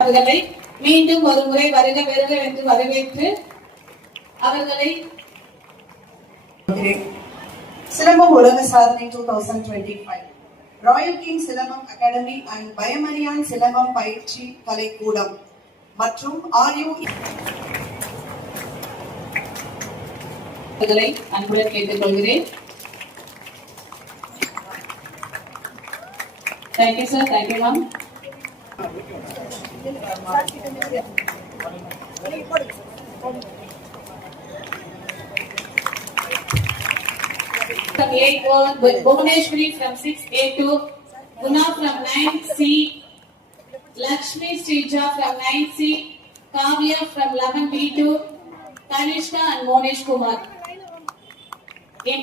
அவர்களை மீண்டும் ஒரு முறை வருக வருக என்று வரவேற்று அவர்களை சிலம்பம் உலக சாதனை two thousand twenty five royal king silambam academy and பயமரியான் silambam பயிற்சி கலைக்கூடம் மற்றும் ஆர்யூ அவர்களை அன்புடன் கேட்டுக்கொள்கிறேன். Thank you sir thank you ma'am from 8 on Bhuvaneshwari from 6A to Guna from 9C, Lakshmi Srija from 9C, Kavya from 11B to Kanishka and Monesh Kumar. In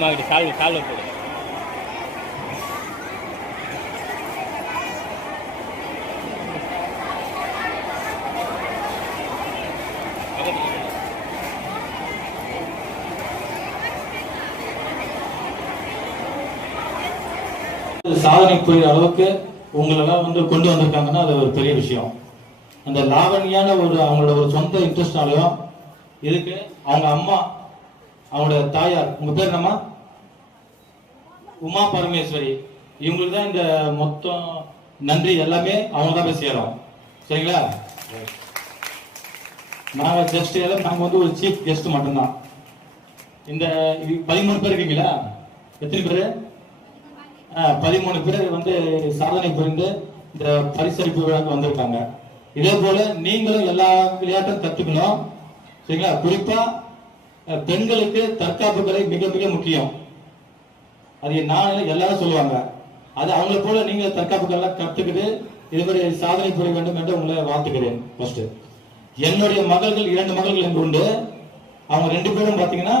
அம்மா கிட்ட கால் கால் போடு சாதனை புரியுற அளவுக்கு உங்களெல்லாம் வந்து கொண்டு வந்திருக்காங்கன்னா அது ஒரு பெரிய விஷயம். அந்த லாவண்யான ஒரு அவங்களோட ஒரு சொந்த இன்ட்ரெஸ்ட்னாலையும் இதுக்கு அவங்க அம்மா அவங்களோட தாயார் உங்க பேர் என்னம்மா? உமா பரமேஸ்வரி. இவங்களுக்கு தான் இந்த மொத்தம் நன்றி எல்லாமே அவங்க தான் போய் சேரும். சரிங்களா? நாங்கள் ஜஸ்ட் நாங்கள் வந்து ஒரு சீஃப் கெஸ்ட் மட்டும்தான். இந்த இது பதிமூணு பேர் இருக்கீங்களா? எத்தனை பேர்? பதிமூணு பேர் வந்து சாதனை புரிந்து இந்த பரிசளிப்பு விழாக்கு வந்திருக்காங்க. இதே போல நீங்களும் எல்லா விளையாட்டும் கத்துக்கணும். சரிங்களா? குறிப்பா பெண்களுக்கு தற்காப்பு கலை மிக மிக முக்கியம். அது நான் எல்லாரும் சொல்லுவாங்க. அது அவங்கள போல நீங்க தற்காப்பு கலை கத்துக்கிட்டு இதுவரை சாதனை புரிய வேண்டும் என்று உங்களை வாழ்த்துக்கிறேன் ஃபர்ஸ்ட் என்னுடைய மகள்கள் இரண்டு மகள்கள் என்று உண்டு. அவங்க ரெண்டு பேரும் பாத்தீங்கன்னா